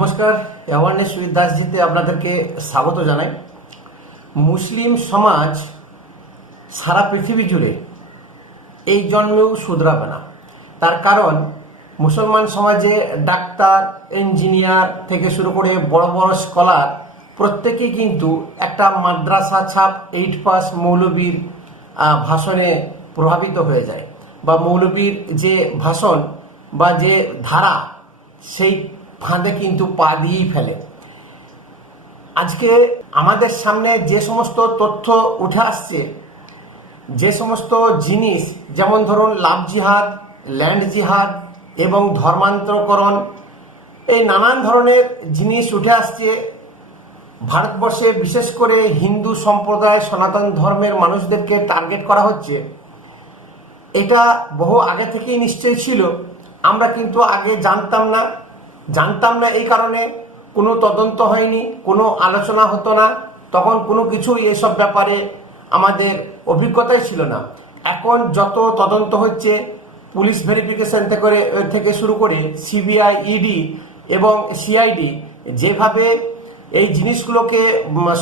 নমস্কার, awareness with দাসজিতে আপনাদেরকে স্বাগত জানাই। মুসলিম সমাজ সারা পৃথিবী জুড়ে এই জন্মেও শুধরাবে না। তার কারণ মুসলমান সমাজে ডাক্তার, ইঞ্জিনিয়ার থেকে শুরু করে বড় বড় স্কলার প্রত্যেকেই কিন্তু একটা মাদ্রাসা ছাপ 8 পাস মৌলবীর ভাষণে প্রভাবিত হয়ে যায়, বা মৌলবীর যে ভাষণ বা যে ধারা সেই ফাঁদে কিন্তু পা দিয়েই ফেলে। আজকে আমাদের সামনে যে সমস্ত তথ্য উঠে আসছে, যে সমস্ত জিনিস, যেমন ধরুন লাভ জিহাদ, ল্যান্ড জিহাদ এবং ধর্মান্তরকরণ, এই নানান ধরনের জিনিস উঠে আসছে। ভারতবর্ষে বিশেষ করে হিন্দু সম্প্রদায়, সনাতন ধর্মের মানুষদেরকে টার্গেট করা হচ্ছে। এটা বহু আগে থেকেই নিশ্চয়ই ছিল, আমরা কিন্তু আগে জানতাম না এই কারণে কোনো তদন্ত হয়নি, কোনো আলোচনা হতো না, তখন কোনো কিছুই এসব ব্যাপারে আমাদের অভিজ্ঞতাই ছিল না। এখন যত তদন্ত হচ্ছে, পুলিশ ভেরিফিকেশন থেকে শুরু করে সিবিআই, ইডি এবং সিআইডি যেভাবে এই জিনিসগুলোকে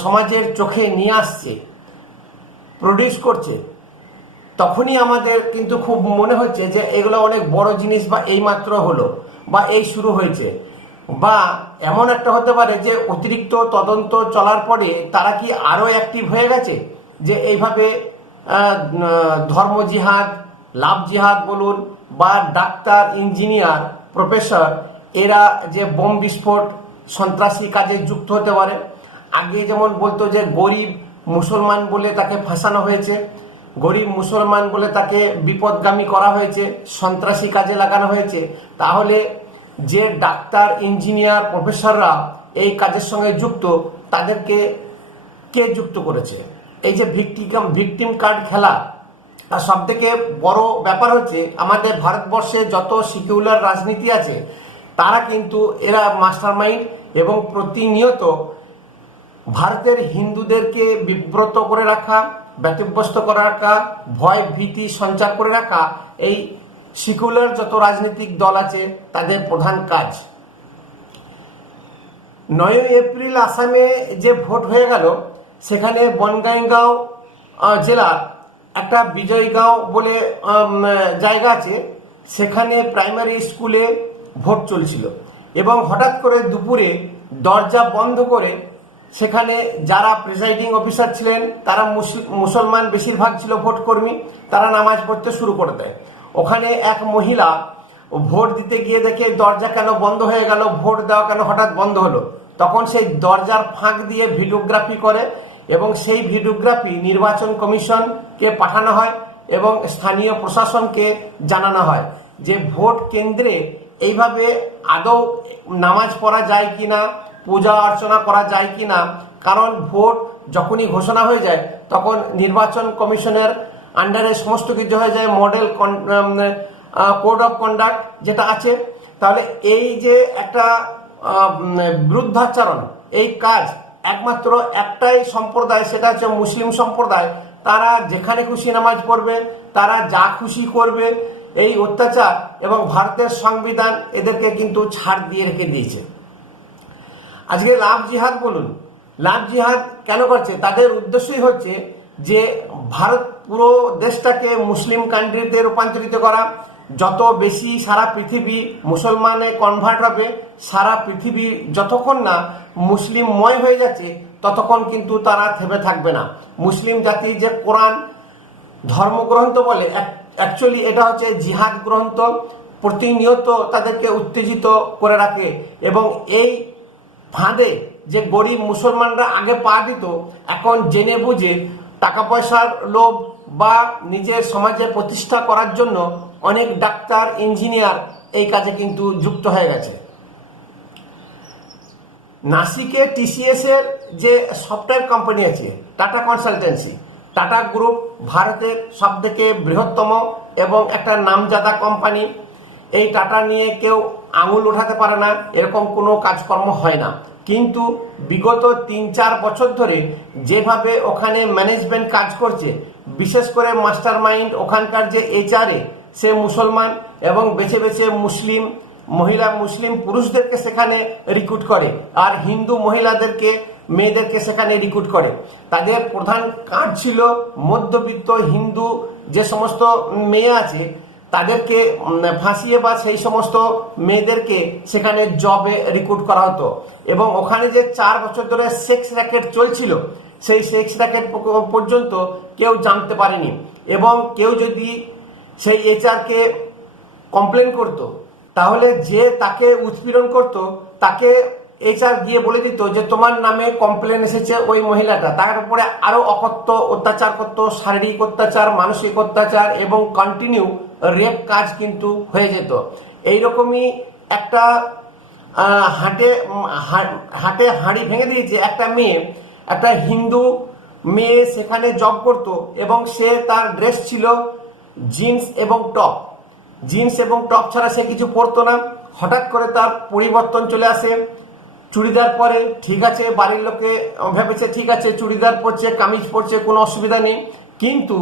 সমাজের চোখে নিয়ে আসছে, প্রডিউস করছে, তখনই আমাদের কিন্তু খুব মনে হচ্ছে যে এগুলো অনেক বড় জিনিস, বা এইমাত্র হলো, বা এই শুরু হয়েছে, বা এমন একটা হতে পারে যে অতিরিক্ত তদন্ত চলার পরে তারা কি আরো অ্যাক্টিভ হয়ে গেছে, যে এইভাবে ধর্ম জিহাদ, লাভ জিহাদ বলুন, বা ডাক্তার, ইঞ্জিনিয়ার, প্রফেসর, এরা যে বোম বিস্ফোট, সন্ত্রাসী কাজে যুক্ত হতে পারে। আগে যেমন বলতো যে গরিব মুসলমান বলে তাকে ফাঁসানো হয়েছে, গরিব মুসলমান বলে তাকে বিপদগামী করা হয়েছে, সন্ত্রাসী কাজে লাগানো হয়েছে, তাহলে যে ডাক্তার, ইঞ্জিনিয়ার, প্রফেসররা এই কাজের সঙ্গে যুক্ত, তাদেরকে কে যুক্ত করেছে? এই যে ভিকটিম কার্ড খেলা। আর সব থেকে বড় ব্যাপার হচ্ছে, আমাদের ভারতবর্ষে যত সেকুলার রাজনীতি আছে, তারা কিন্তু এরা মাস্টারমাইন্ড, এবং প্রতিনিয়ত ভারতের হিন্দুদেরকে বিব্রত করে রাখা, ব্যতিব্যস্ত করে রাখা, ভয় ভীতি সঞ্চার করে রাখা, এই সেকুলার যত রাজনৈতিক দল আছে তাদের প্রধান কাজ। 9 এপ্রিল আসামে যে ভোট হয়ে গেল, সেখানে বনগাঁও জেলা একটা বিজয়গাঁও বলে জায়গা আছে, সেখানে প্রাইমারি স্কুলে ভোট চলছিল, এবং হঠাৎ করে দুপুরে দরজা বন্ধ করে সেখানে যারা প্রিসাইডিং অফিসার ছিলেন, তারা মুসলমান বেশিরভাগ ছিল ভোট কর্মী, তারা নামাজ পড়তে শুরু করে দেয়। ওখানে এক মহিলা ভোট দিতে গিয়ে দেখে দরজা কেন বন্ধ হয়ে গেল, ভোট দেওয়া কেন হঠাৎ বন্ধ হলো। তখন সেই দরজার ফাঁক দিয়ে ভিডিওগ্রাফি করে, এবং সেই ভিডিওগ্রাফি নির্বাচন কমিশনকে পাঠানো হয় এবং স্থানীয় প্রশাসনকে জানানো হয় যে ভোট কেন্দ্রে এইভাবে আদৌ নামাজ পড়া যায় কিনা, পূজা অর্চনা করা যায় কিনা। কারণ ভোট যখনই ঘোষণা হয়ে যায়, তখন নির্বাচন কমিশনের আন্ডারে সমস্ত কিছু হয়ে যায়, মডেল কোড অফ কন্ডাক্ট যেটা আছে। তাহলে এই যে একটা বিরুদ্ধাচরণ, এই কাজ একমাত্র একটাই সম্প্রদায়, সেটা হচ্ছে মুসলিম সম্প্রদায়। তারা যেখানে খুশি নামাজ পড়বে, তারা যা খুশি করবে, এই অত্যাচার, এবং ভারতের সংবিধান এদেরকে কিন্তু ছাড় দিয়ে রেখে দিয়েছে। আজকে লাভ জিহাদ বলুন, লাভ জিহাদ কেন করছে? তাদের উদ্দেশ্যই হচ্ছে যে ভারত পুরো দেশটাকে মুসলিম কান্ট্রিতে রূপান্তরিত করা। যত বেশি সারা পৃথিবী মুসলমানে কনভার্ট হবে, সারা পৃথিবী যতক্ষণ না মুসলিমময় হয়ে যাচ্ছে, ততক্ষণ কিন্তু তারা থেমে থাকবে না। মুসলিম জাতি যে কোরআন ধর্মগ্রন্থ বলে, অ্যাকচুয়ালি এটা হচ্ছে জিহাদ গ্রন্থ। প্রতিনিয়ত তাদেরকে উত্তেজিত করে রাখে, এবং এই ফাঁদে যে গরিব মুসলমানরা আগে পা দিত, এখন জেনে বুঝে টাকা পয়সার লোভ বা নিজের সমাজে প্রতিষ্ঠা করার জন্য অনেক ডাক্তার, ইঞ্জিনিয়ার এই কাজে কিন্তু যুক্ত হয়ে গেছে। নাসিকে টিসিএস এর যে সফটওয়্যার কোম্পানি আছে, টাটা কনসালটেন্সি, টাটা গ্রুপ ভারতের সবথেকে বৃহত্তম এবং একটা নামজাদা কোম্পানি। এই টাটা নিয়ে কেউ আঙুল উঠাতে পারে না, এরকম কোনো কাজকর্ম হয় না। কিন্তু বিগত 3-4 বছর ধরে যেভাবে ওখানে ম্যানেজমেন্ট কাজ করছে, বিশেষ করে মাস্টার মাইন্ড ওখানকার যে HR, সে মুসলমান, এবং বেছে বেছে মুসলিম মহিলা মুসলিম পুরুষদেরকে সেখানে রিক্রুট করে, আর হিন্দু মহিলাদেরকে মেয়েদেরকে সেখানে রিক্রুট করে। তাদের প্রধান কাজ ছিল মধ্যবিত্ত হিন্দু যে সমস্ত মেয়ে আছে তাদেরকে ফাঁসিয়ে বা সেই সমস্ত মেয়েদেরকে সেখানে জবে রিক্রুট করা হতো। এবং ওখানে যে 4 বছর ধরে সেক্স র্যাকেট চলছিল, সেই সেক্স র্যাকেট পর্যন্ত কেউ জানতে পারেনি। এবং কেউ যদি সেই এইচআরকে কমপ্লেন করতো, তাহলে যে তাকে উৎপীড়ন করত তাকে এইচআর গিয়ে বলে দিত যে তোমার নামে কমপ্লেন এসেছে ওই মহিলাটা, তার উপরে আরো অকথ্য অত্যাচার করতো, শারীরিক অত্যাচার, মানসিক অত্যাচার এবং কন্টিনিউ রেপ কাজ কিন্তু হয়ে যেত। এইরকমই একটা হাটে হাঁড়ি ভেঙে দিয়েছে একটা মেয়ে, একটা হিন্দু মেয়ে সেখানে জব করত এবং সে তার ড্রেস ছিল জিন্স এবং টপ। জিন্স এবং টপ ছাড়া সে কিছু পরতো না। হঠাৎ করে তার পরিবর্তন চলে আসে, চুড়িদার পরে। ঠিক আছে, বাড়ির লোকে ভেবেছে ঠিক আছে চুড়িদার পরছে, কামিজ পরছে, কোনো অসুবিধা নেই। কিন্তু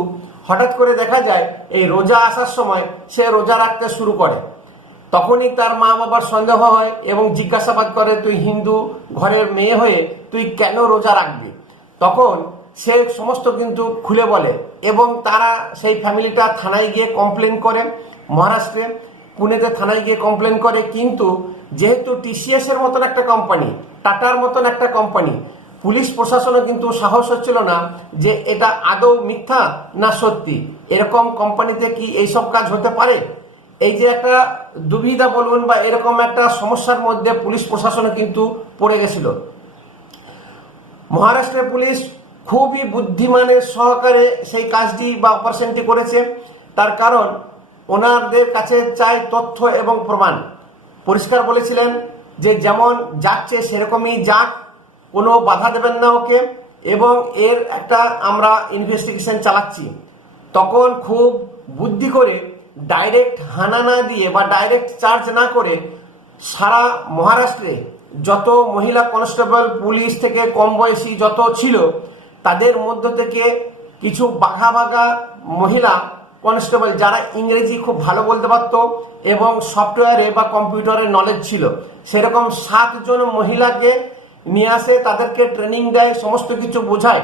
হঠাৎ করে দেখা যায় এই রোজা আসার সময় সে রোজা রাখতে শুরু করে। তখনই তার মা বাবার সন্দেহ হয় এবং জিজ্ঞাসাবাদ করে তুই হিন্দু ঘরের মেয়ে হয়ে তুই কেন রোজা রাখবি। তখন সে সমস্ত কিন্তু খুলে বলে এবং তারা সেই ফ্যামিলিটা থানায় গিয়ে কমপ্লেন করে, মহারাষ্ট্রে পুনেতে থানায় গিয়ে কমপ্লেন করে। কিন্তু যেহেতু টিসিএস এর মতন একটা কোম্পানি, টাটার মতন একটা কোম্পানি, পুলিশ প্রশাসনও কিন্তু সাহস হচ্ছিল না যে এটা আদৌ মিথ্যা না সত্যি, এরকম কোম্পানিতে কি এইসব কাজ হতে পারে। এই যে একটা দুবিধা বলুন বা এরকম একটা সমস্যার মধ্যে পুলিশ প্রশাসনও কিন্তু পড়ে গেছিল। মহারাষ্ট্রের পুলিশ খুবই বুদ্ধিমানের সহকারে সেই কাজটি বা অপারেশনটি করেছে। তার কারণ ওনাদের কাছে চাই তথ্য এবং প্রমাণ। পরিষ্কার বলেছিলেন যে যেমন যাচ্ছে সেরকমই যাক, কোনো বাধা দেবেন না ওকে, এবং এর একটা আমরা ইনভেস্টিগেশন চালাচ্ছি। তখন খুব বুদ্ধি করে ডাইরেক্ট হানা না দিয়ে বা ডাইরেক্ট চার্জ না করে সারা মহারাষ্ট্রে যত মহিলা কনস্টেবল পুলিশ থেকে কম বয়সী যত ছিল তাদের মধ্য থেকে কিছু বাঘা বাঘা মহিলা কনস্টেবল যারা ইংরেজি খুব ভালো বলতে পারত এবং সফটওয়্যারে বা কম্পিউটারে নলেজ ছিল, সেরকম 7 জন মহিলাকে নিয়ে আসে, তাদেরকে ট্রেনিং দেয়, সমস্ত কিছু বোঝায়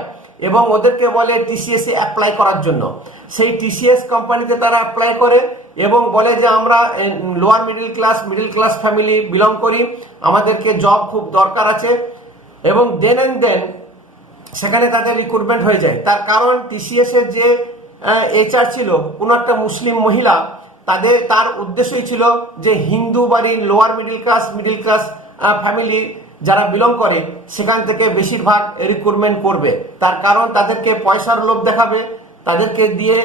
এবং ওদেরকে বলে টিসিএস এ অ্যাপ্লাই করার জন্য। সেই টিসিএস কোম্পানিতে তারা অ্যাপ্লাই করে এবং বলে যে আমরা lower middle class family belong করি, আমাদেরকে জব খুব দরকার আছে। এবং দেন সেখানে তাদের রিক্রুটমেন্ট হয়ে যায়। তার কারণ টিসিএস এর যে এইচআর ছিল কোনো একটা মুসলিম মহিলা, তার উদ্দেশ্যই ছিল যে হিন্দু বাড়ির লোয়ার মিডিল ক্লাস ফ্যামিলি যারা বিলং করে সেখান থেকে বেশিরভাগ রিক্রুটমেন্ট করবে। তার কারণ তাদেরকে পয়সার লোভ দেখাবে, তাদেরকে দিয়ে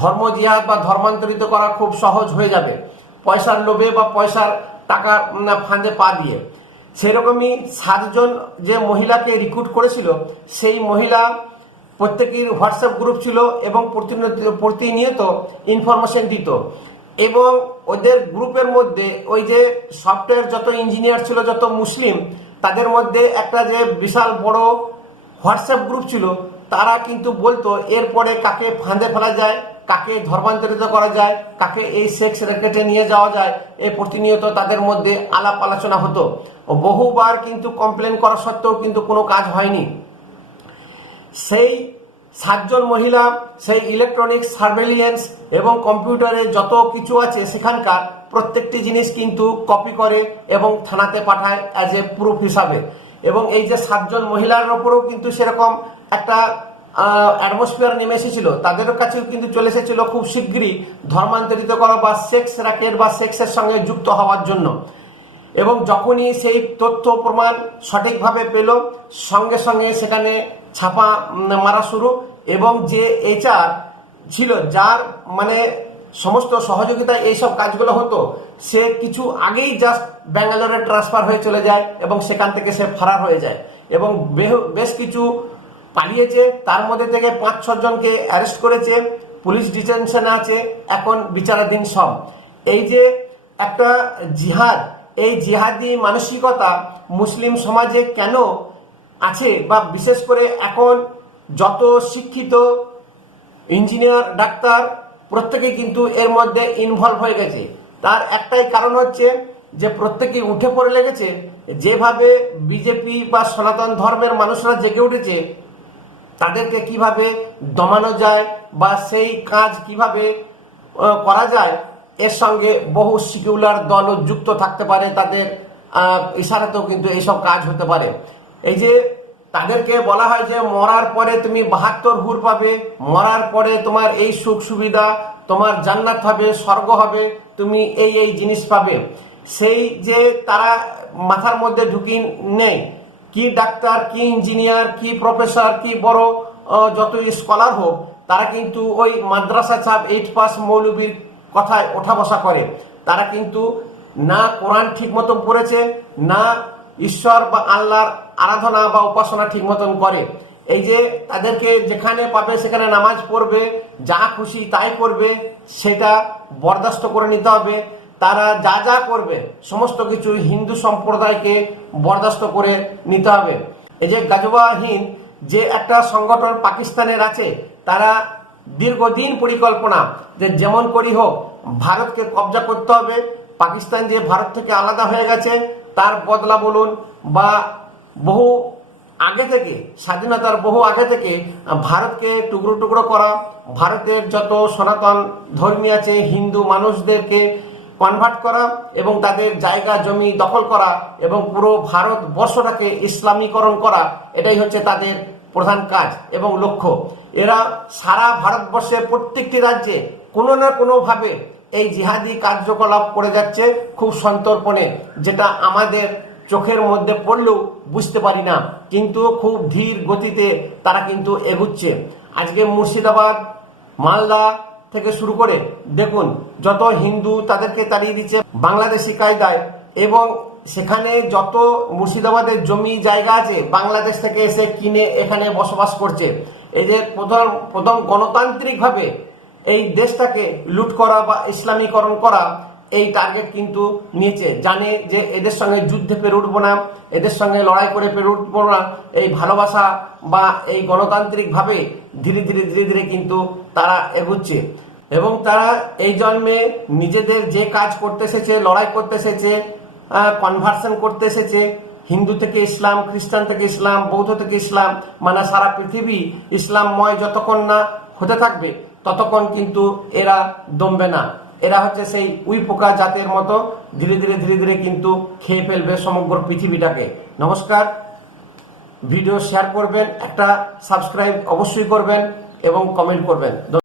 ধর্ম জিহাদ বা ধর্মান্তরিত করা খুব সহজ হয়ে যাবে পয়সার লোভে বা পয়সার টাকা ফাঁদে পা দিয়ে। সেরকমই 7 জন যে মহিলাকে রিক্রুট করেছিল সেই মহিলা প্রত্যেকের হোয়াটসঅ্যাপ গ্রুপ ছিল এবং প্রতিনিয়ত ইনফরমেশন দিত। এবং ওদের গ্রুপের মধ্যে ওই যে সফটওয়্যার যত ইঞ্জিনিয়ার ছিল যত মুসলিম, তাদের মধ্যে একটা যে বিশাল বড় হোয়াটসঅ্যাপ গ্রুপ ছিল, তারা কিন্তু বলতো এরপরে কাকে ফাঁদে ফেলা যায়, কাকে ধর্মান্তরিত করা যায়, কাকে এই সেক্স র্যাকেটে নিয়ে যাওয়া যায়, এই প্রতিনিয়ত তাদের মধ্যে আলাপ আলোচনা হতো। বহুবার কিন্তু কমপ্লেন করা সত্ত্বেও কিন্তু কোনো কাজ হয়নি। সেই 7 জন মহিলা সেই ইলেকট্রনিক্স সার্ভেলিয়েন্স এবং কম্পিউটারে যত কিছু আছে সেখানকার প্রত্যেকটি জিনিস কিন্তু কপি করে এবং থানাতে পাঠায় অ্যাজ এ প্রুফ হিসাবে। এবং এই যে 7 জন মহিলার ওপরেও কিন্তু সেরকম একটা অ্যাটমসফিয়ার নেমে এসেছিল, তাদের কাছেও কিন্তু চলে এসেছিল খুব শীঘ্রই ধর্মান্তরিত করা বা সেক্স র্যাকেট বা সেক্সের সঙ্গে যুক্ত হওয়ার জন্য। এবং যখনই সেই তথ্য প্রমাণ সঠিকভাবে পেল সঙ্গে সঙ্গে সেখানে ছাপা মারা শুরু। এবং যে এইচআর ছিল যার মানে সমস্ত সহযোগিতায় এইসব কাজগুলো হতো, সে কিছু আগেই জাস্ট ব্যাঙ্গালোরে ট্রান্সফার হয়ে চলে যায় এবং সেখান থেকে সে ফারার হয়ে যায় এবং বেশ কিছু পালিয়েছে। তার মধ্যে থেকে 5-6 জনকে অ্যারেস্ট করেছে, পুলিশ ডিটেনশনে আছে, এখন বিচারাধীন সব। এই যে একটা জিহাদ, এই জিহাদি মানসিকতা মুসলিম সমাজে কেন আছে বা বিশেষ করে এখন যত শিক্ষিত ইঞ্জিনিয়ার ডাক্তার প্রত্যেকেই কিন্তু এর মধ্যে ইনভলভ হয়ে গেছে, তার একটাই কারণ হচ্ছে যে প্রত্যেকেই উঠে পড়ে লেগেছে, যেভাবে বিজেপি বা সনাতন ধর্মের মানুষরা জেগে উঠেছে, তাদেরকে কিভাবে দমানো যায় বা সেই কাজ কিভাবে করা যায়, এর সঙ্গে বহু সিকিউলার দলও যুক্ত থাকতে পারে, তাদের ইশারাতেও কিন্তু এইসব কাজ হতে পারে। এই যে তাদেরকে বলা হয় যে মরার পরে তুমি 72 হুর পাবে, মরার পরে তোমার এই সুখ সুবিধা, তোমার জান্নাত হবে, স্বর্গ হবে, তুমি এই এই জিনিস পাবে, সেই যে তারা মাথার মধ্যে ঢুকি নেই। কি ডাক্তার, কি ইঞ্জিনিয়ার, কি প্রফেসর, কি বড় যত স্কলার হোক, তারা কিন্তু ওই মাদ্রাসা ছাপ 8 পাস মৌলবীর কথায় ওঠা বসা করে। তারা কিন্তু না কোরআন ঠিক মতন পড়েছে, না ঈশ্বর বা আল্লাহর আরাধনা বা উপাসনা ঠিক মতন করে। এই যে তাদেরকে যেখানে পাবে সেখানে নামাজ পড়বে, যা খুশি তাই করবে, সেটা বরদাস্ত করে নিতে হবে। তারা যা যা করবে সমস্ত কিছু হিন্দু সম্প্রদায়কে বরদাস্ত করে নিতে হবে। এই যে গাজওয়া হিন্দ যে একটা সংগঠন পাকিস্তানের আছে, তারা দীর্ঘদিন পরিকল্পনা যে যেমন করি হোক ভারতকে কবজা করতে হবে। পাকিস্তান যে ভারত থেকে আলাদা হয়ে গেছে, তার বদলা বলুন বা বহু আগে থেকে, স্বাধীনতার বহু আগে থেকে ভারতকে টুকরো টুকরো করা, ভারতের যত সনাতন ধর্মী আছে হিন্দু মানুষদেরকে কনভার্ট করা এবং তাদের জায়গা জমি দখল করা এবং পুরো ভারতবর্ষটাকে ইসলামীকরণ করা, এটাই হচ্ছে তাদের প্রধান কাজ এবং লক্ষ্য। এরা সারা ভারতবর্ষের প্রত্যেকটি রাজ্যে কোনো না কোনোভাবে এই জিহাদি কার্যকলাপ করে যাচ্ছে, খুব সন্তর্পণে, যেটা আমাদের চোখের মধ্যে পড়লেও বুঝতে পারি না, কিন্তু খুব ধীর গতিতে তারা কিন্তু এগুচ্ছে। আজকে মুর্শিদাবাদ, মালদা থেকে শুরু করে দেখুন যত হিন্দু তাদেরকে তাড়িয়ে দিচ্ছে বাংলাদেশি কায়দায়, এবং সেখানে যত মুর্শিদাবাদের জমি জায়গা আছে বাংলাদেশ থেকে এসে কিনে এখানে বসবাস করছে। এই যে প্রথম গণতান্ত্রিকভাবে এই দেশটাকে লুট করা বা ইসলামীকরণ করা, এই টার্গেট কিন্তু নিয়েছে। জানে যে এদের সঙ্গে যুদ্ধে পেরে উঠবো না, এদের সঙ্গে লড়াই করে পেরে উঠবো না, এই ভালোবাসা বা এই গণতান্ত্রিকভাবে ধীরে ধীরে ধীরে ধীরে কিন্তু তারা এগুচ্ছে। এবং তারা এই জন্মে নিজেদের যে কাজ করতে এসেছে, লড়াই করতে এসেছে, কনভার্সন করতে এসেছে, হিন্দু থেকে ইসলাম, খ্রিস্টান থেকে ইসলাম, বৌদ্ধ থেকে ইসলাম, মানে সারা পৃথিবী ইসলামময় যতক্ষণ না হতে থাকবে ততক্ষণ কিন্তু এরা দমবে না। এরা হচ্ছে সেই উই পোকা জাতের মতো ধীরে ধীরে ধীরে ধীরে কিন্তু খেয়ে ফেলবে সমগ্র পৃথিবীটাকে। নমস্কার, ভিডিও শেয়ার করবেন, একটা সাবস্ক্রাইব অবশ্যই করবেন এবং কমেন্ট করবেন।